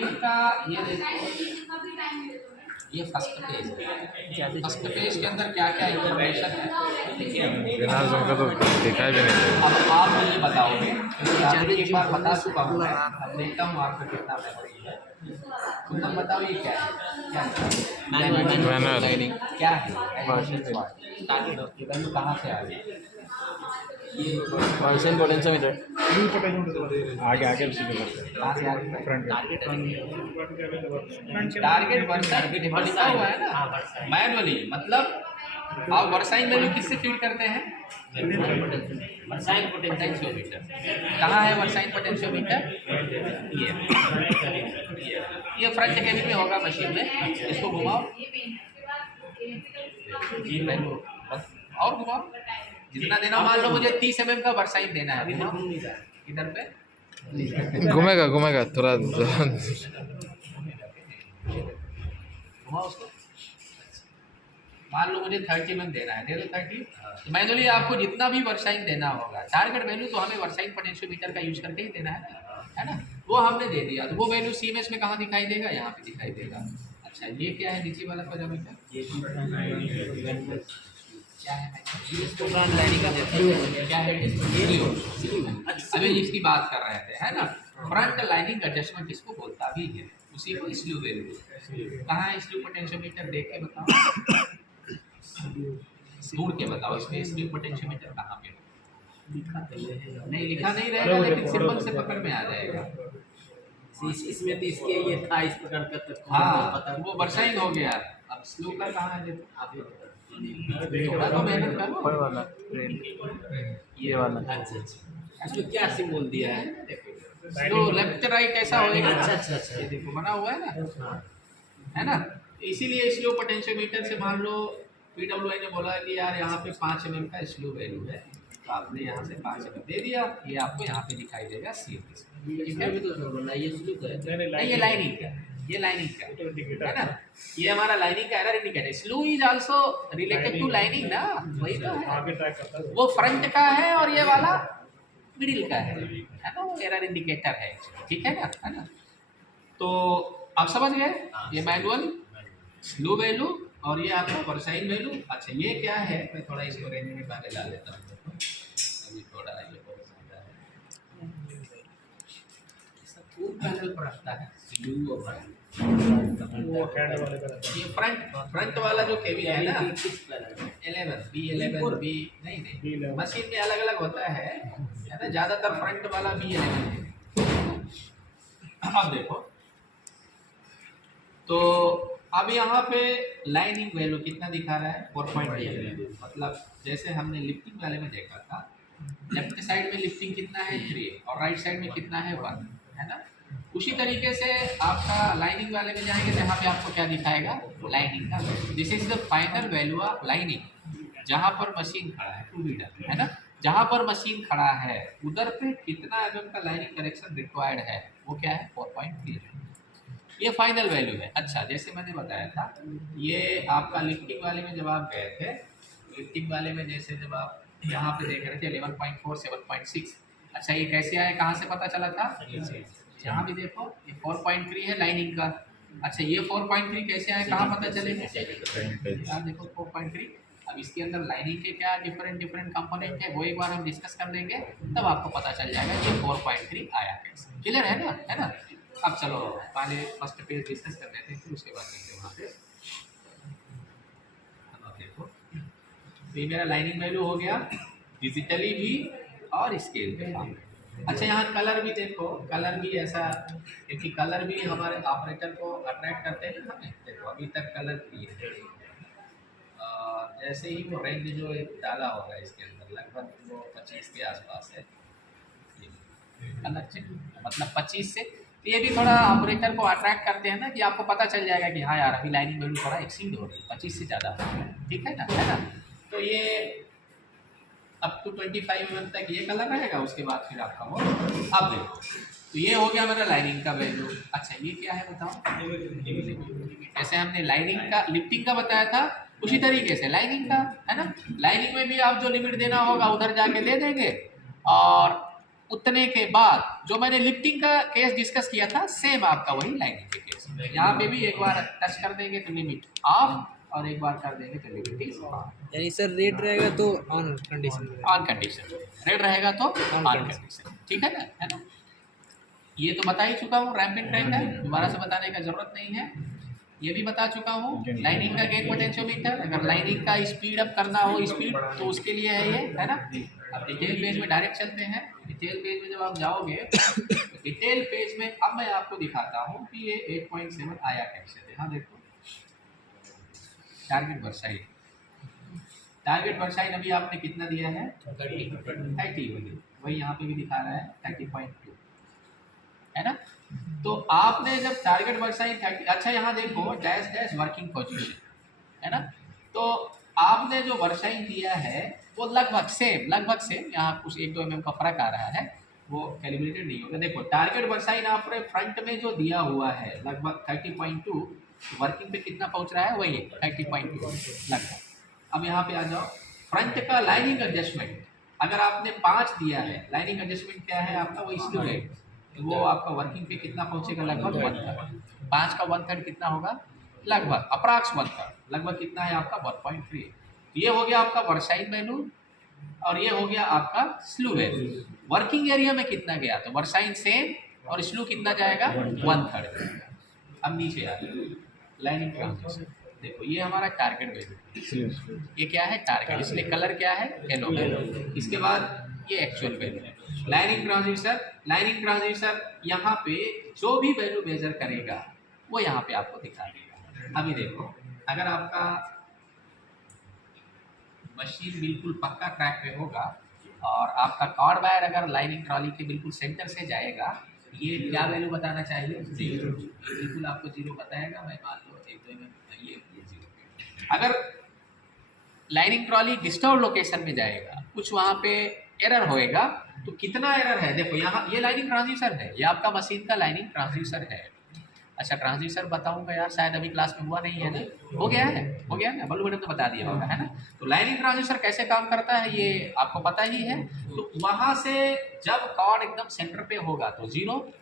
Lining का ये देखो, ये फर्स्ट पेज है। फर्स्ट पेज के अंदर क्या क्या इंफॉर्मेशन है देखिए। बिना जूम का तो दिखाई भी नहीं देगा। अब आप मुझे बताओगे, आपको एक बार बता चुका हूँ मैं। अब देखता हूँ आपका कितना मेमोरी है। तुम बताओ ये क्या है, क्या है? मैनुअल क्या है? टारगेट कहाँ से आ गया? वर्सन पोटेंशियोमीटर आगे आगे उसी के कहाँ से आ गया? फ्रंट टारगेट वर्साइन लिखा हुआ है ना मैनुअली, मतलब आप वर्साइन वैल्यू किससे फीड करते हैं? Versine potentiometer. कहाँ है वर्साइन पोटेंशियोमीटर? ये फ्रंट केबिन में होगा मशीन में। इसको घुमाओ जी वैल्यू, बस और घुमाओ जितना देना। मान लो मुझे 30 mm का वर्साइन देना है, इधर पे घूमेगा घूमेगा थोड़ा घुमाओ उसको। मान लो मुझे 30 mm देना है, दे दो 30। तो मैनुअली आपको जितना भी वर्साइन देना होगा, टारगेट वैल्यू तो हमें वर्साइन पोटेंशियोमीटर का यूज करके ही देना है ना। वो हमने दे दिया, तो वो वैल्यू सीएमएस में कहाँ दिखाई देगा? यहाँ पे दिखाई देगा। अच्छा ये क्या है नीचे वाला पैरामीटर? क्या है? क्या है? अभी इसकी बात कर रहे थे, है ना। फ्रंट लाइनिंग एडजस्टमेंट इसको बोलता भी है, उसी को स्लू वैल्यू। कहाँ है स्लू पोटेंशियोमीटर? देख के बताओ, ढूंढ के बताओ इसमें स्लू पोटेंशियोमीटर कहाँ पे? नहीं लिखा नहीं रहेगा, लेकिन सिंपल से पकड़ में आ जाएगा। इसमें तो इसके ये था इस प्रकार का तो हाँ वो वर्साइन हो गया। अब स्लू का कहाँ है? आप ही बता। थोड़ा तो मेहनत करो। वाला ये वाला अच्छा इसमें क्या सिंबल दिया है? स्लो लेफ्ट राइट ऐसा होएगा। अच्छा ये देखो बना हुआ है ना, है ना। इसीलिए स्लो पोटेंशियोमीटर से मान लो पीडब्ल्यूआई ने बोला कि यार यहाँ पे 5 mm का स्लो वैल्यू है, तो आपने यहाँ से 5 mm दे दिया। ये आपको यहाँ पे दिखाई देगा सीएमएस। ठीक है, ये स्लू का है नहीं ये लाइनिंग का, ये लाइनिंग का है ना। ये हमारा लाइनिंग का error indicator. Slew is also related to lining ना, वही तो है। वो फ्रंट का है और ये वाला मिडिल का है ना। वो एरर इंडिकेटर है, ठीक है ना। तो आप समझ गए, ये मैनुअल स्लो वैल्यू और ये आपका वर्साइन वैल्यू। अच्छा ये क्या है, मैं थोड़ा इसको रेंज में पहले ला लेता हूँ। अभी थोड़ा ये बहुत ज़्यादा है, सब पैनल पर रखता है स्लू और ये फ्रंट वाला जो केबिन है ना 11 B11 B नहीं मशीन में अलग अलग होता है ना। ज़्यादातर फ्रंट वाला B11 है। अब देखो, तो अब यहाँ पे लाइनिंग वैल्यू कितना दिखा रहा है? 4.8। मतलब जैसे हमने लिफ्टिंग वाले में देखा था, लेफ्ट साइड में लिफ्टिंग कितना है 3 और राइट साइड में कितना है 1, है ना। उसी तरीके से आपका लाइनिंग वाले में जाएंगे तो यहाँ पे आपको क्या दिखाएगा? लाइनिंग का value. This is the final value of lining. जहाँ पर मशीन खड़ा है, टू मीटर है ना, जहाँ पर मशीन खड़ा है उधर पे कितना mm का लाइनिंग करेक्शन रिक्वायर्ड है, वो क्या है? 4.3। ये फाइनल वैल्यू है। अच्छा जैसे मैंने बताया था, ये आपका लिफ्टिंग वाले में जब आप गए थे, लिफ्टिंग वाले में जैसे जब आप यहाँ पे देख रहे थे 11.4 7.6। अच्छा ये कैसे आया, कहाँ से पता चला था? यहाँ भी देखो ये 4.3 है लाइनिंग का। अच्छा ये 4.3 कैसे आया, कहाँ पता चलेगा? यहाँ देखो 4.3। अब इसके अंदर लाइनिंग के क्या डिफरेंट कंपोनेंट है वो एक बार हम डिस्कस कर लेंगे, तब आपको पता चल जाएगा ये 4.3 आया कैसे। क्लियर है ना। अब चलो पहले फर्स्ट पेज डिस्कस कर लेते हैं, फिर उसके बाद देखते हैं वहाँ पे। अब देखो ये मेरा लाइनिंग वैल्यू हो गया डिजिटली भी और स्केल पे। अच्छा यहाँ कलर भी देखो, कलर भी ऐसा, क्योंकि कलर भी हमारे ऑपरेटर को अट्रैक्ट करते हैं ना हमें। देखो अभी तक कलर क्लियर है, जैसे ही वो रेंज जो डाला होगा इसके अंदर लगभग वो 25 के आसपास है कलर चेक, मतलब 25 से। तो ये भी थोड़ा ऑपरेटर को अट्रैक्ट करते हैं ना, कि आपको पता चल जाएगा कि हाँ यार अभी लाइनिंग वैल्यू थोड़ा एक्सीड हो रही है, 25 से ज़्यादा, ठीक है ना। तो ये अप टू 25 mm तक ये कलर रहेगा, उसके बाद फिर आपका वो। अब देखो तो ये हो गया मेरा लाइनिंग का वैल्यू। अच्छा ये क्या है बताओ? जैसे हमने लाइनिंग का लिफ्टिंग का बताया था, उसी तरीके से लाइनिंग का, है ना। लाइनिंग में भी आप जो लिमिट देना होगा उधर जाके दे देंगे, और उतने के बाद जो मैंने लिफ्टिंग का केस डिस्कस किया था सेम आपका वही लाइनिंग के केस में। यहाँ पे भी एक बार टच कर देंगे तो लिमिट ऑफ और एक बार कर देंगे तो लिमिट इज ऑन। यानी सर रेड रहेगा तो ऑन कंडीशन रहेगा। ऑन कंडीशन, रेड रहेगा तो On ऑन कंडीशन, ठीक है ना। ये तो बता ही चुका हूँ, रैम्पिंग ट्रेंड है, दोबारा से बताने का जरूरत नहीं है। ये भी बता चुका हूँ लाइनिंग का गेन पोटेंशियोमीटर, अगर लाइनिंग का स्पीड अप करना हो स्पीड तो उसके लिए है ये, है ना। अब डिटेल पेज में डायरेक्ट चलते हैं। डिटेल पेज में जब आप जाओगे तो डिटेल पेज में अब मैं आपको दिखाता हूँ कि ये 8.7 आया कैसे थे। हाँ देखो, टारगेट वर्साइल, टारगेट वर्साइल अभी आपने कितना दिया है 30, वही यहाँ पे भी दिखा रहा है 30.2, है ना। तो आपने जब टारगेट वर्साइल 30, अच्छा यहाँ देखो डैश डैश वर्किंग पोजीशन, है ना। तो आपने जो वर्साइल दिया है वो लगभग सेम यहाँ कुछ 1-2 mm का फर्क आ रहा है, वो कैलिब्रेटेड नहीं होगा। देखो टारगेट वर्साइल आपने फ्रंट में जो दिया हुआ है लगभग 30.2, वर्किंग पे कितना पहुंच रहा है वही 30.2 लगभग। अब यहाँ पे आ जाओ, फ्रंट का लाइनिंग एडजस्टमेंट अगर आपने 5 दिया है, लाइनिंग एडजस्टमेंट क्या है आपका वो स्लू रेट, वो आपका वर्किंग पे कितना पहुंचेगा लगभग 1/3। 5 का 1/3 कितना होगा लगभग अप्रॉक्स 1/3, लगभग कितना है आपका 1.3। ये हो गया आपका वर्साइल वैल्यू और ये हो गया आपका स्लू वैल्यू। वर्किंग एरिया में कितना गया तो वर्साइल सेम और स्लू कितना जाएगा 1/3। अब नीचे आ जाए लाइनिंग ट्रांजिशन, देखो ये हमारा टारगेट वैल्यू, ये क्या है टारगेट, इसलिए कलर क्या है येलो वैल्यू। इसके बाद ये एक्चुअल वैल्यू है। लाइनिंग ट्रांजिशन यहाँ पे जो भी वैल्यू मेजर करेगा वो यहाँ पे आपको दिखा देगा। अभी देखो अगर आपका मशीन बिल्कुल पक्का ट्रैक पे होगा और आपका कॉर्ड वायर अगर लाइनिंग ट्रॉली के बिल्कुल सेंटर से जाएगा, ये क्या वैल्यू बताना चाहिए 0, बिल्कुल आपको 0 बताएगा। मैं मान लो 1-2 में ये 0। अगर लाइनिंग ट्रॉली डिस्टर्ब लोकेशन में जाएगा, कुछ वहाँ पे एरर होएगा, तो कितना एरर है देखो यहाँ, ये लाइनिंग ट्रांजिशन है, ये आपका मशीन का लाइनिंग ट्रांजिशन है। अच्छा ट्रांजिशन बताऊंगा यार, शायद अभी क्लास में हुआ नहीं है ना, हो गया ना, बल्लू मैडम ने बता दिया होगा, है ना। तो लाइनिंग ट्रांजिशन कैसे काम करता है ये आपको पता ही है। तो वहां से जब कॉर्ड एकदम सेंटर पे होगा तो 0,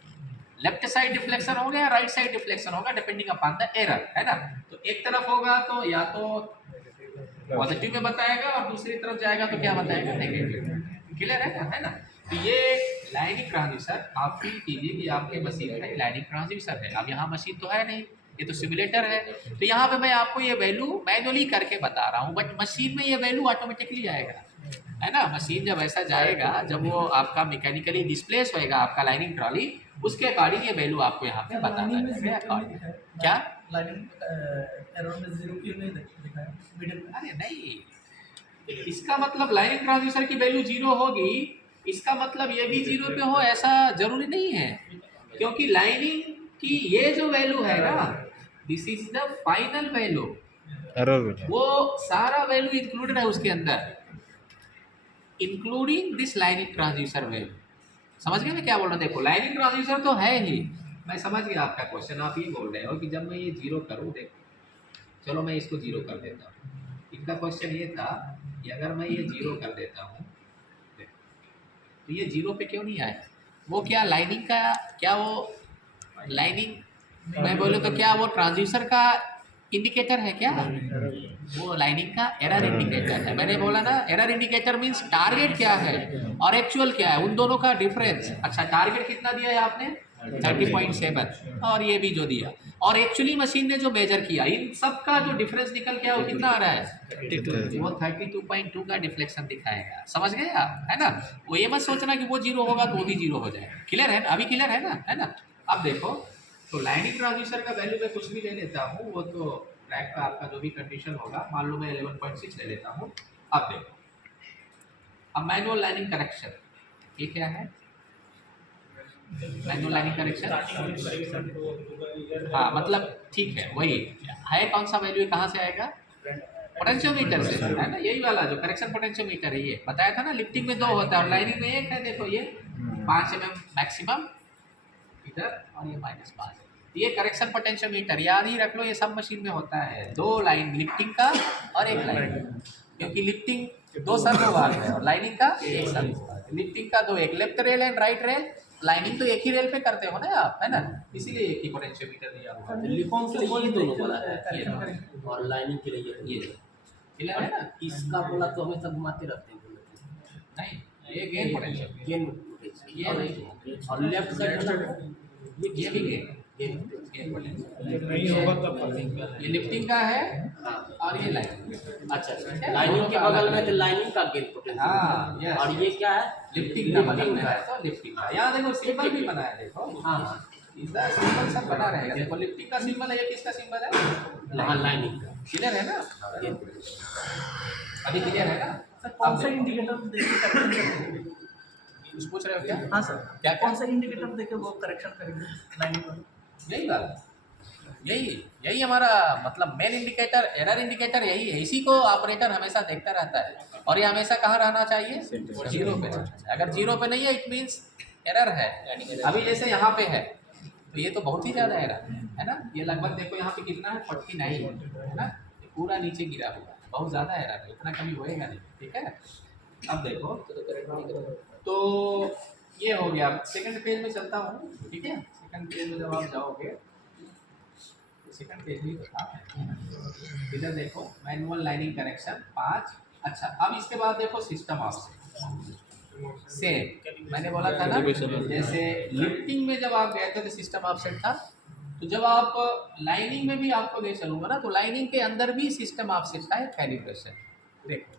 लेफ्ट साइड डिफ्लेक्शन होगा या राइट साइड डिफ्लेक्शन होगा डिपेंडिंग अपॉन द एरर, है ना। तो एक तरफ होगा तो या तो पॉजिटिव में बताएगा और दूसरी तरफ जाएगा तो क्या बताएगा नेगेटिव। क्लियर है ना। तो ये लाइनिंग ट्रांजिशन आप फील कीजिए कि आपके मशीन में लाइनिंग ट्रांजिशन है। अब यहाँ मशीन तो है नहीं, ये तो सिमुलेटर है, तो यहाँ पे मैं आपको ये वैल्यू मैनुअली करके बता रहा हूँ, बट मशीन में ये वैल्यू ऑटोमेटिकली आएगा, है ना। मशीन जब ऐसा जाएगा, जब वो आपका मैकेनिकली डिस्प्लेस होएगा आपका लाइनिंग ट्रॉली, उसके अकॉर्डिंग ये वैल्यू आपको यहाँ पे बताना है। क्या अरे नहीं, इसका मतलब लाइनिंग ट्रांजिशन की वैल्यू 0 होगी, इसका मतलब ये भी 0 पे हो ऐसा जरूरी नहीं है, क्योंकि लाइनिंग की ये जो वैल्यू है ना, this is the final value, वो सारा वैल्यू इंक्लूडेड है उसके अंदर, including this lining transition value. समझ गए मैं क्या बोल रहा हूँ। देखो लाइनिंग ट्रांजिशन तो है ही, मैं समझ गया आपका क्वेश्चन। आप ये बोल रहे हो कि जब मैं ये 0 करूँ, देखो चलो मैं इसको 0 कर देता हूँ। इनका क्वेश्चन ये था कि अगर मैं ये 0 कर देता हूँ तो ये 0 पे क्यों नहीं आया। वो क्या लाइनिंग का, क्या वो लाइनिंग मैं बोलूँ तो क्या वो ट्रांजिशन का इंडिकेटर है क्या, वो लाइनिंग का एरर इंडिकेटर है। मैंने बोला ना एरर इंडिकेटर मींस टारगेट क्या है और एक्चुअल क्या है, उन दोनों का डिफरेंस। अच्छा टारगेट कितना दिया है आपने 30.7 और ये भी जो दिया, और एक्चुअली मशीन ने जो मेजर किया, इन सब का जो डिफरेंस निकल के वो कितना आ रहा है 32, वो 32.2 का डिफ्लेक्शन दिखाएगा। समझ गए आप, है ना। वो ये मत सोचना कि वो 0 होगा तो वो भी 0 हो जाएगा। क्लियर है, अभी क्लियर है ना, है ना। अब देखो तो लाइनिंग ट्रांजिशन का वैल्यू मैं कुछ भी ले लेता हूँ, वो तो ट्रैक का आपका जो भी कंडीशन होगा, मान लो मैं 11.6 ले लेता हूँ। अब देखो, अब मैनुअल लाइनिंग करेक्शन, ये क्या है मैनुअल लाइनिंग करेक्शन, हाँ मतलब ठीक है वही है। कौन सा वैल्यू कहाँ से आएगा, पोटेंशियोमीटर से, है ना। यही वाला जो करेक्शन पोटेंशियोमीटर है, ये बताया था ना। लिफ्टिंग में 2 होता है और लाइनिंग में 1 है। देखो ये 5 mm मैक्सिमम इधर और ये -5, ये करेक्शन पोटेंशियोमीटर याद ही रख लो। ये सब मशीन में होता है, 2 लाइन लिफ्टिंग का और 1 लाइन, क्योंकि लिफ्टिंग 2 सर्वो वाल्व है और लाइनिंग का 1 सर्वो वाल्व। लिफ्टिंग का दो, एक left rail and right rail, lining तो एक ही रेल पे करते हो ना आप, है ना, इसीलिए एक ही पोटेंशियोमीटर दिया हुआ है। लिफॉर्म के लिए ये दोनों बना है ये और लाइनिंग के लिए ये क्लियर है ना? इसका बोला तो हमेशा घुमाते रहते हैं नहीं, ये गेन पोटेंशियल, गेन ये और लेफ्ट साइड है ये भी गेन गेन पोटेंशियल, नहीं होगा तब पता ये लिफ्टिंग का है और ये लाइनिंग। अच्छा लाइनिंग के बगल में तो लाइनिंग का गेन पोटेंशियल हाँ, yes, और ये क्या है लिफ्टिंग का बगल में है तो लिफ्टिंग का। यहाँ देखो सिंबल भी बना है, देखो हाँ इसका सिंबल सब बना रहेगा। देखो लिफ्टिंग का सिंबल है, ये किसका सिंबल है? हाँ लाइनिंग का क्लियर है ना? गेन अभी क्लियर है ना? सर कौन सा इंडिकेटर देके करेक्शन करेंगे? कुछ पूछ रहे हो क्या? हाँ सर, क्या कौन सा इंडिकेटर देके वो करेक्शन करेंगे लाइनिंग पर? यही बात, यही हमारा मतलब मेन इंडिकेटर, एरर इंडिकेटर यही है। इसी को ऑपरेटर हमेशा देखता रहता है और ये हमेशा कहाँ रहना चाहिए? जीरो पे। अगर जीरो पे नहीं है इट मीन्स एरर है। अभी जैसे यहाँ पे है तो ये तो बहुत ही ज़्यादा एरर है ना? ये लगभग देखो यहाँ पे कितना है, 49 है ना? ये पूरा नीचे गिरा हुआ है, बहुत ज़्यादा एरर है, इतना कभी होएगा नहीं। ठीक है, अब देखो तो ये हो गया। सेकंड पेज में चलता हूँ, ठीक है? सेकंड पेज में जब आप जाओगे सेकंड पेज भी बता, इधर देखो मैनुअल लाइनिंग करेक्शन 5। अच्छा, अब इसके बाद देखो सिस्टम ऑफसेट सेम। मैंने बोला था ना जैसे लिफ्टिंग में जब आप गए थे तो सिस्टम ऑफसेट था, तो जब आप लाइनिंग में भी आपको ले चलूँगा ना तो लाइनिंग के अंदर भी सिस्टम ऑफसेट का एक कैलिब्रेशन। देखो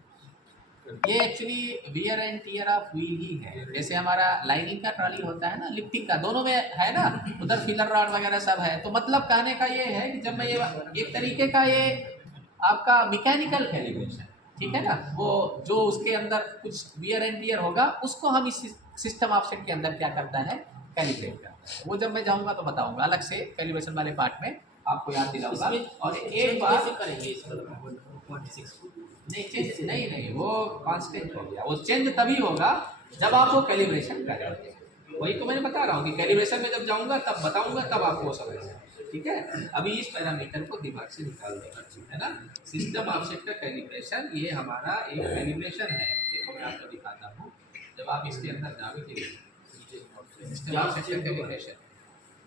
ये actually wear and tear of wheel ही है। जैसे हमारा लाइनिंग का ट्रॉली होता है ना, लिफ्टिंग का, दोनों में है ना, उधर फिलर रॉड वगैरह सब है। तो मतलब कहने का ये है कि जब मैं ये एक तरीके का ये आपका मैकेनिकल कैलिब्रेशन, ठीक है ना, वो जो उसके अंदर कुछ वियर एंड टियर होगा उसको हम इस सिस्टम ऑफसेट के अंदर क्या करता है, कैलिब्रेट करता है। वो जब मैं जाऊँगा तो बताऊँगा अलग से, कैलिब्रेशन वाले पार्ट में आपको याद दिलाऊंगा। और एक बार करेंगे इसको 46 नहीं वो कांस्टेंट हो गया। वो चेंज तभी होगा जब आप वो कैलिब्रेशन करेंगे। वही तो मैंने बता रहा हूँ कि कैलिब्रेशन में जब जाऊँगा तब बताऊँगा, तब आपको वो समझ। ठीक है, अभी इस पैरामीटर को दिमाग से निकाल देना, है ना? सिस्टम ऑफसेट का कैलिब्रेशन, ये हमारा एक कैलिब्रेशन है। देखो मैं आपको दिखाता हूँ, जब आप इसके अंदर जाओगे सिस्टम ऑफसेट का कैलिब्रेशन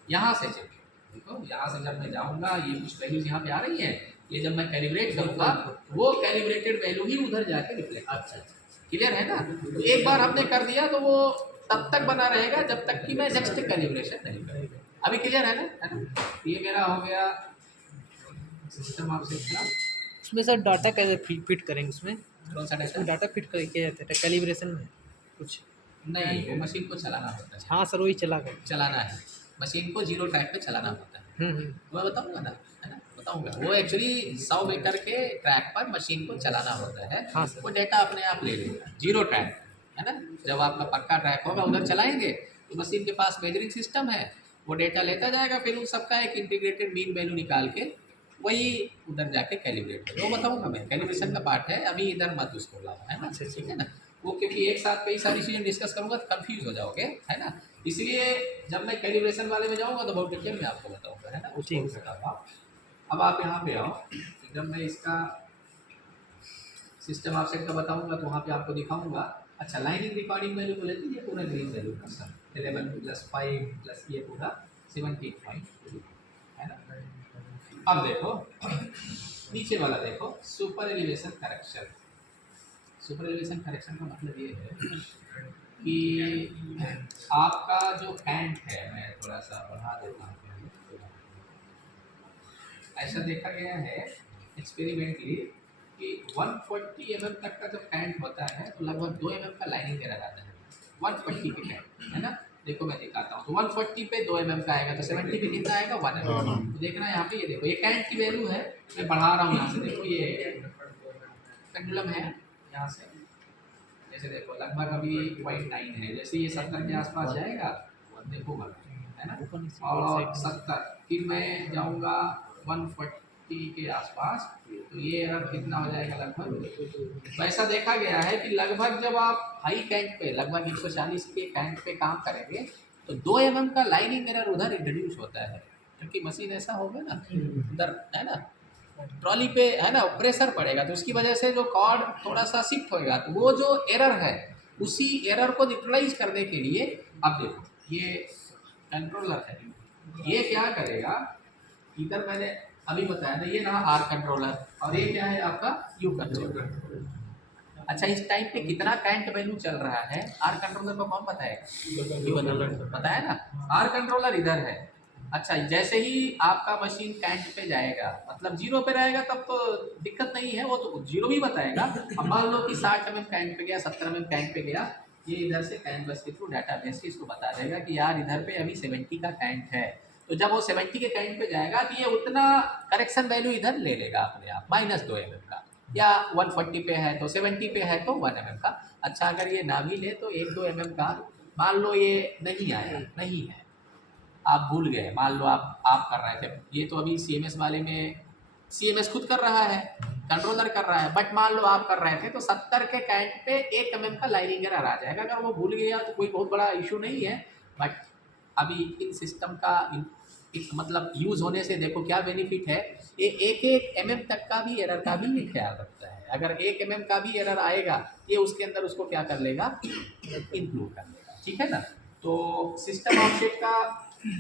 यहाँ से चेक देखो, यहाँ से जब मैं जाऊँगा ये कुछ वैल्यूज यहाँ पे आ रही है, ये जब मैं कैलिब्रेट करूँगा वो कैलिब्रेटेड वैल्यू ही उधर जाके रिफ्लेक्ट। अच्छा, क्लियर है ना? तो एक बार हमने कर दिया तो वो तब तक बना रहेगा जब तक कि मैं नेक्स्ट कैलिब्रेशन नहीं करूँगा। अभी क्लियर है ना? है ना? ये मेरा हो गया सिस्टम ऑफसेट का। उसमें सर डाटा कैसे फिट करेंगे? उसमें कौन सा उसमें डाटा? डाटा फिट कर किया जाता है कैलिब्रेशन में कुछ? नहीं, वो मशीन को चलाना होता है। हाँ सर, वही चला गया। चलाना है मशीन को, जीरो ट्रैक पे चलाना होता है। मैं बताऊँगा ना, है ना, बताऊँगा। वो एक्चुअली 100 मीटर के ट्रैक पर मशीन को चलाना होता है। हाँ सर। वो डेटा अपने आप ले लेगा, जीरो ट्रैक, है ना? जब आपका पक्का ट्रैक होगा उधर चलाएंगे तो मशीन के पास मेजरिंग सिस्टम है, वो डेटा लेता जाएगा, फिर उन सबका एक इंटीग्रेटेड मीन वैल्यू निकाल के वही उधर जाके कैलिब्रेट करेगा। वो बताऊँगा मैं, कैलिब्रेशन का पार्ट है, अभी इधर मत उसको लाओ, है ना? ठीक है ना? वो क्योंकि एक साथ कई सारी चीज़ें डिस्कस करूँगा तो कंफ्यूज हो जाओगे, है ना? इसलिए जब मैं कैलिब्रेशन वाले में जाऊँगा तो बहुत डिटेल में आपको बताऊँगा, है ना? ठीक है बताऊँगा। अब आप यहाँ पे आओ, जब मैं इसका सिस्टम ऑफसेट का बताऊँगा तो वहाँ पे आपको दिखाऊँगा। अच्छा, लाइनिंग रिकॉर्डिंग वैल्यू को लेते ये पूरा ग्रीन वैल्यू का सब 11 + 5 + ये पूरा 17.2 है ना? अब देखो नीचे वाला देखो, super elevation correction. Super elevation correction का मतलब ये है कि आपका जो कैंट है, मैं थोड़ा सा बढ़ा देता हूँ। ऐसा देखा गया है एक्सपेरिमेंटली कि 140 mm तक का जब कैंट होता है तो लगभग 2 mm का लाइनिंग दे रहा है 140 के कैंट, है ना? देखो मैं दिखाता हूँ, तो 140 पे 2 mm का आएगा तो 70 पे कितना आएगा 1 mm। तो देखना यहाँ पे, ये देखो ये कैंट की वैल्यू है, मैं बढ़ा रहा हूँ यहाँ से। देखो ये पेंडुलम है यहाँ से, जैसे देखो लगभग अभी 0.9 है, जैसे ये 70 के आसपास जाएगा देखो, है ना? और 70 फिर मैं जाऊँगा 140 के आसपास, तो ये अब कितना हो जाएगा लगभग। तो ऐसा देखा गया है कि लगभग जब आप हाई कैंट पे लगभग 140 के कैंट पे काम करेंगे तो 2 mm का लाइनिंग एरर उधर इंट्रोड्यूस होता है, क्योंकि मशीन ऐसा होगा ना उधर, है ना, ट्रॉली पे, है ना, प्रेशर पड़ेगा तो उसकी वजह से जो कॉर्ड थोड़ा सा शिफ्ट होएगा, तो वो जो एरर है उसी एरर को न्यूट्रलाइज करने के लिए अब देखो ये कंट्रोलर है, ये क्या करेगा, इधर मैंने अभी बताया ना, ये रहा आर कंट्रोलर और ये क्या है आपका यू कंट्रोलर। अच्छा इस टाइम पे कितना करंट वैल्यू चल रहा है आर कंट्रोलर को कौन बताएगा, बताया ना, आर कंट्रोलर इधर है। अच्छा जैसे ही आपका मशीन करंट पे जाएगा मतलब जीरो पे रहेगा तब तो दिक्कत नहीं है, वो तो जीरो भी बताएगा। अब मान लो कि 60 mm करंट पे गया, 70 mm करंट पे गया, ये इधर से करंट बस के थ्रू डाटा बेस के इसको बता देगा कि यार इधर पे अभी 70 का करंट है। तो जब वो 70 के करंट पे जाएगा तो ये उतना करेक्शन वैल्यू इधर ले लेगा अपने आप -2 mm का, या 140 पे है तो 70 पे है तो 1 mm का। अच्छा अगर ये ना भी ले तो 1-2 mm का मान लो ये नहीं आया, नहीं है, आप भूल गए, मान लो आप कर रहे थे, ये तो अभी CMS वाले में CMS खुद कर रहा है, कंट्रोलर कर रहा है, बट मान लो आप कर रहे थे तो 70 के करंट पे 1 mm का लाइनिंग एरर आ जाएगा। अगर वो भूल गया तो कोई बहुत बड़ा इशू नहीं है, बट अभी इन सिस्टम का मतलब यूज़ होने से देखो क्या बेनिफिट है, ये 1-1 mm तक का भी एरर का भी ख्याल रखता है। अगर 1 mm का भी एरर आएगा ये उसके अंदर उसको क्या कर लेगा, इंक्लूड कर लेगा, ठीक है ना। तो सिस्टम ऑब्जेक्ट का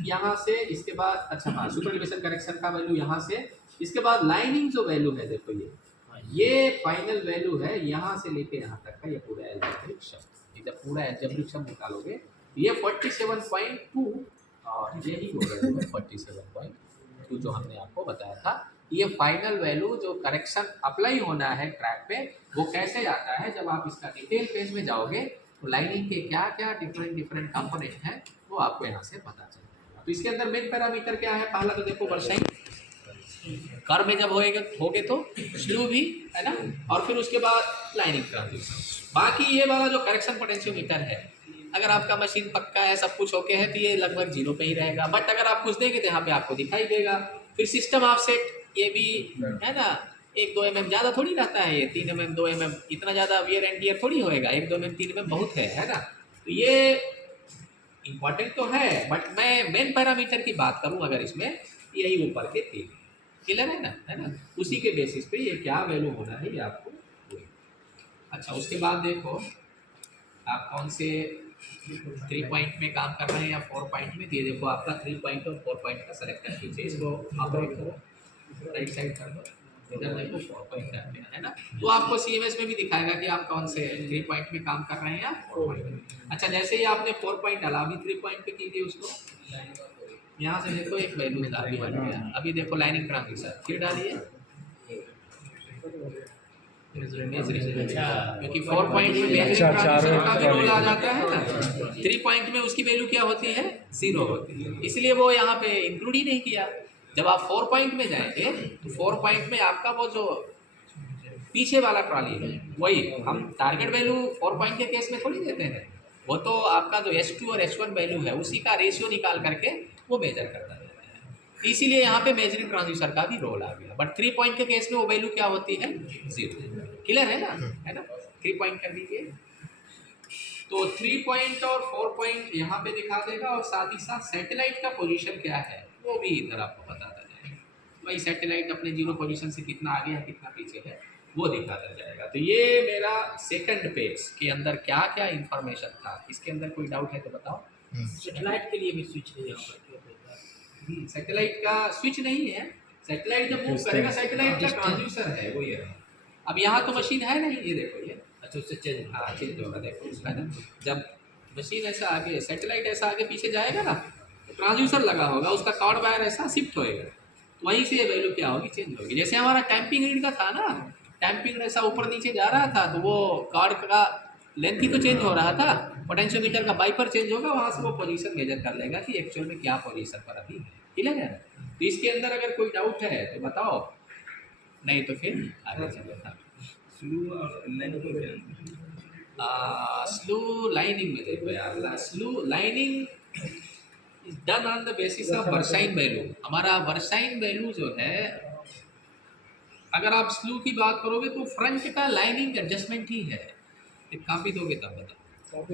यहाँ से, इसके बाद अच्छा हाँ सुपरइलिवेशन करेक्शन का वैल्यू यहाँ से, इसके बाद लाइनिंग जो वैल्यू है देखो ये फाइनल वैल्यू है यहाँ से लेके यहाँ तक का, ये पूरा एल्जेब्रिक शब्द, जब पूरा एल्जेब्रिक शब्द निकालोगे ये 47.2 और यही हो गया 47.2 जो हमने आपको बताया था। ये फाइनल वैल्यू जो करेक्शन अप्लाई होना है ट्रैक पे वो कैसे आता है, जब आप इसका डिटेल पेज में जाओगे तो लाइनिंग के क्या क्या डिफरेंट कंपोनेंट हैं वो आपको यहाँ से पता चलेगा। तो इसके अंदर मेन पैरामीटर क्या है, पहला तो देखो वर्साइन कर में जब होगे तो स्लू भी है ना, और फिर उसके बाद लाइनिंग ट्रांजिशन। बाकी ये वाला जो करेक्शन पोटेंशियोमीटर है, अगर आपका मशीन पक्का है सब कुछ ओके है तो ये लगभग 0 पे ही रहेगा, बट अगर आप कुछ देंगे तो यहाँ पे आपको दिखाई देगा। फिर सिस्टम ऑफसेट ये भी है ना, 1-2 mm ज़्यादा थोड़ी रहता है, ये 3 mm 2 mm इतना ज़्यादा वियर एंड टियर थोड़ी होएगा, 1-2 mm 3 mm बहुत है ना। तो ये इम्पॉर्टेंट तो है, बट मैं मेन पैरामीटर की बात करूँ अगर इसमें यही ऊपर के 3 क्लियर है ना, उसी के बेसिस पे ये क्या वैल्यू होना है ये आपको। अच्छा उसके बाद देखो आप कौन से 3 पॉइंट में काम कर रहे हैं या 4 पॉइंट में, ये देखो आपका 3 पॉइंट और 4 पॉइंट का सेलेक्ट कर लीजिए, इसको ऑपरेट करो, राइट साइड कर दो, इधर देखो 4 पॉइंट है ना, तो आपको CMS में भी दिखाएगा कि आप कौन से 3 पॉइंट में काम कर रहे हैं या 4 पॉइंट में। अच्छा जैसे ही आपने 4 पॉइंट डाला अभी 3 पॉइंट पे कीजिए उसको, यहाँ से देखो एक वैल्यू अभी बन गया, अभी देखो लाइनिंग ट्रांजिशन फिर डालिए, क्योंकि 4 पॉइंट में मेजरिंग ट्रांजिशन का भी रोल आ जाता है ना, 3 पॉइंट में उसकी वैल्यू क्या होती है 0 होती है, इसलिए वो यहाँ पे इंक्लूड ही नहीं किया। जब आप 4 पॉइंट में जाएंगे तो 4 पॉइंट में आपका वो जो पीछे वाला ट्रॉली है वही हम टारगेट वैल्यू 4 पॉइंट के केस में थोड़ी देते हैं, वो तो आपका जो S2 और S1 वैल्यू है उसी का रेशियो निकाल करके वो मेजर करता है, इसीलिए यहाँ पे मेजरिंग ट्रांजिशन का भी रोल आ गया। बट 3 पॉइंट के केस में वो वैल्यू क्या होती है 0, क्लियर है ना 3 पॉइंट कर दीजिए। तो 3 पॉइंट और 4 पॉइंट यहाँ पे दिखा देगा, और साथ ही साथ सैटेलाइट का पोजीशन क्या है वो भी इधर आपको बताता जाएगा, भाई सैटेलाइट अपने 0 पोजीशन से कितना आगे है कितना पीछे है वो दिखाता जाएगा। तो ये मेरा सेकंड पेज के अंदर क्या क्या इंफॉर्मेशन था, इसके अंदर कोई डाउट है तो बताओ। सैटेलाइट के लिए भी स्विच नहीं है, सैटेलाइट का स्विच नहीं है, सैटेलाइट जब मूव करेगा सैटेलाइट का ट्रांसड्यूसर है वो ये है। अब यहाँ तो मशीन है नहीं, ये देखो ये अच्छा उससे चेंज होगा, देखो है ना, जब मशीन ऐसा आगे सैटेलाइट ऐसा आगे पीछे जाएगा ना तो ट्रांसड्यूसर लगा होगा, उसका कॉर्ड वायर ऐसा शिफ्ट होएगा, वहीं से ये वैल्यू क्या होगी चेंज होगी। जैसे हमारा टैंपिंग रीड का था ना, टैंपिंग ऐसा ऊपर नीचे जा रहा था तो वो कॉर्ड का लेंथ ही तो चेंज हो रहा था, पोटेंशियोमीटर का बाइपर चेंज होगा, वहाँ से वो पोजीशन मेजर कर लेगा कि एक्चुअल में क्या पोजीशन पर अभी है, क्लियर है। तो इसके अंदर अगर कोई डाउट है तो बताओ, नहीं तो फिर आगे चलो। स्लू लाइनिंग में देखो यार, slew lining is done on the basis of versine value. हमारा वर्साइन वैल्यू जो है, अगर आप स्लू की बात करोगे तो फ्रंट का लाइनिंग एडजस्टमेंट ही है, एक कापी दोगे तब बताओ।